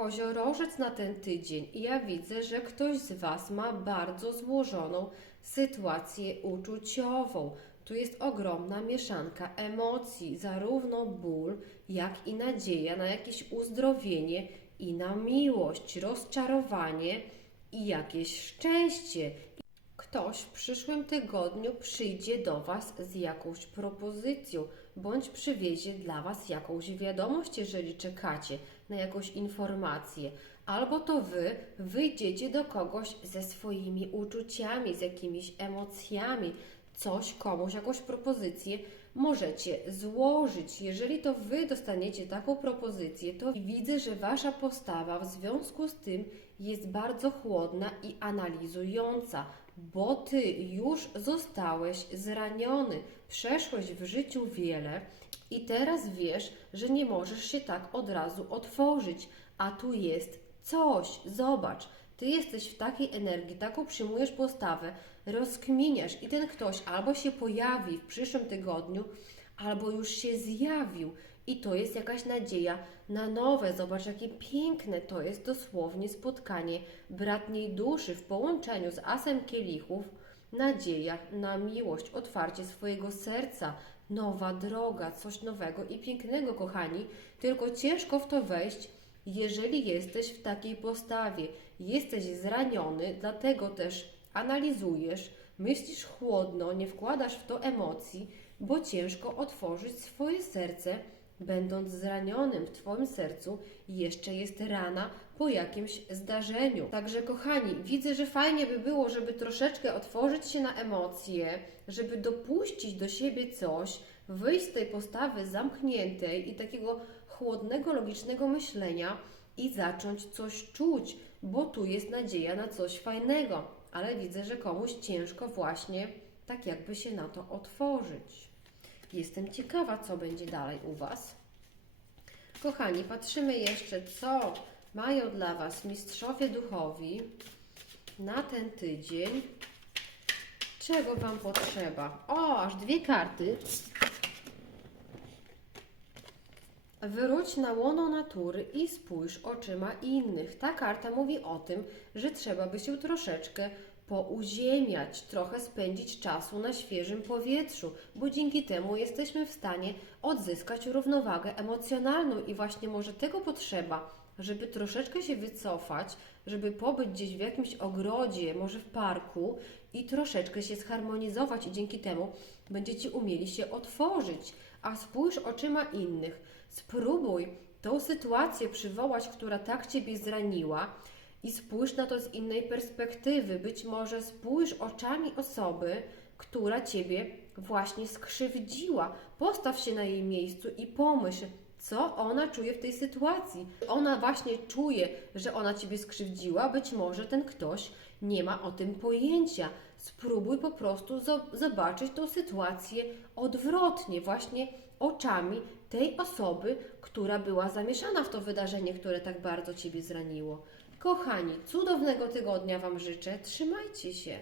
koziorożec na ten tydzień i ja widzę, że ktoś z Was ma bardzo złożoną sytuację uczuciową. Tu jest ogromna mieszanka emocji, zarówno ból, jak i nadzieja na jakieś uzdrowienie i na miłość, rozczarowanie i jakieś szczęście. Ktoś w przyszłym tygodniu przyjdzie do Was z jakąś propozycją, bądź przywiezie dla Was jakąś wiadomość, jeżeli czekacie na jakąś informację, albo to Wy wyjdziecie do kogoś ze swoimi uczuciami, z jakimiś emocjami, coś komuś, jakąś propozycję możecie złożyć. Jeżeli to Wy dostaniecie taką propozycję, to widzę, że Wasza postawa w związku z tym jest bardzo chłodna i analizująca, bo Ty już zostałeś zraniony, przeszłeś w życiu wiele i teraz wiesz, że nie możesz się tak od razu otworzyć, a tu jest coś. Zobacz, ty jesteś w takiej energii, taką przyjmujesz postawę, rozkminiasz i ten ktoś albo się pojawi w przyszłym tygodniu, albo już się zjawił. I to jest jakaś nadzieja na nowe. Zobacz, jakie piękne to jest dosłownie spotkanie bratniej duszy w połączeniu z asem kielichów. Nadzieja na miłość, otwarcie swojego serca, nowa droga, coś nowego i pięknego, kochani. Tylko ciężko w to wejść, jeżeli jesteś w takiej postawie. Jesteś zraniony, dlatego też analizujesz, myślisz chłodno, nie wkładasz w to emocji, bo ciężko otworzyć swoje serce, będąc zranionym w Twoim sercu, jeszcze jest rana po jakimś zdarzeniu. Także, kochani, widzę, że fajnie by było, żeby troszeczkę otworzyć się na emocje, żeby dopuścić do siebie coś, wyjść z tej postawy zamkniętej i takiego chłodnego, logicznego myślenia i zacząć coś czuć, bo tu jest nadzieja na coś fajnego, ale widzę, że komuś ciężko właśnie tak jakby się na to otworzyć. Jestem ciekawa, co będzie dalej u Was. Kochani, patrzymy jeszcze, co mają dla Was mistrzowie duchowi na ten tydzień. Czego Wam potrzeba? O, aż dwie karty. Wróć na łono natury i spójrz oczyma innych. Ta karta mówi o tym, że trzeba by się troszeczkę pouziemiać, trochę spędzić czasu na świeżym powietrzu, bo dzięki temu jesteśmy w stanie odzyskać równowagę emocjonalną i właśnie może tego potrzeba, żeby troszeczkę się wycofać, żeby pobyć gdzieś w jakimś ogrodzie, może w parku i troszeczkę się zharmonizować i dzięki temu będziecie umieli się otworzyć. A spójrz oczyma innych. Spróbuj tą sytuację przywołać, która tak Ciebie zraniła i spójrz na to z innej perspektywy. Być może spójrz oczami osoby, która Ciebie właśnie skrzywdziła. Postaw się na jej miejscu i pomyśl, co ona czuje w tej sytuacji. Ona właśnie czuje, że ona Ciebie skrzywdziła, być może ten ktoś nie ma o tym pojęcia. Spróbuj po prostu zo- zobaczyć tą sytuację odwrotnie, właśnie oczami tej osoby, która była zamieszana w to wydarzenie, które tak bardzo Ciebie zraniło. Kochani, cudownego tygodnia Wam życzę. Trzymajcie się.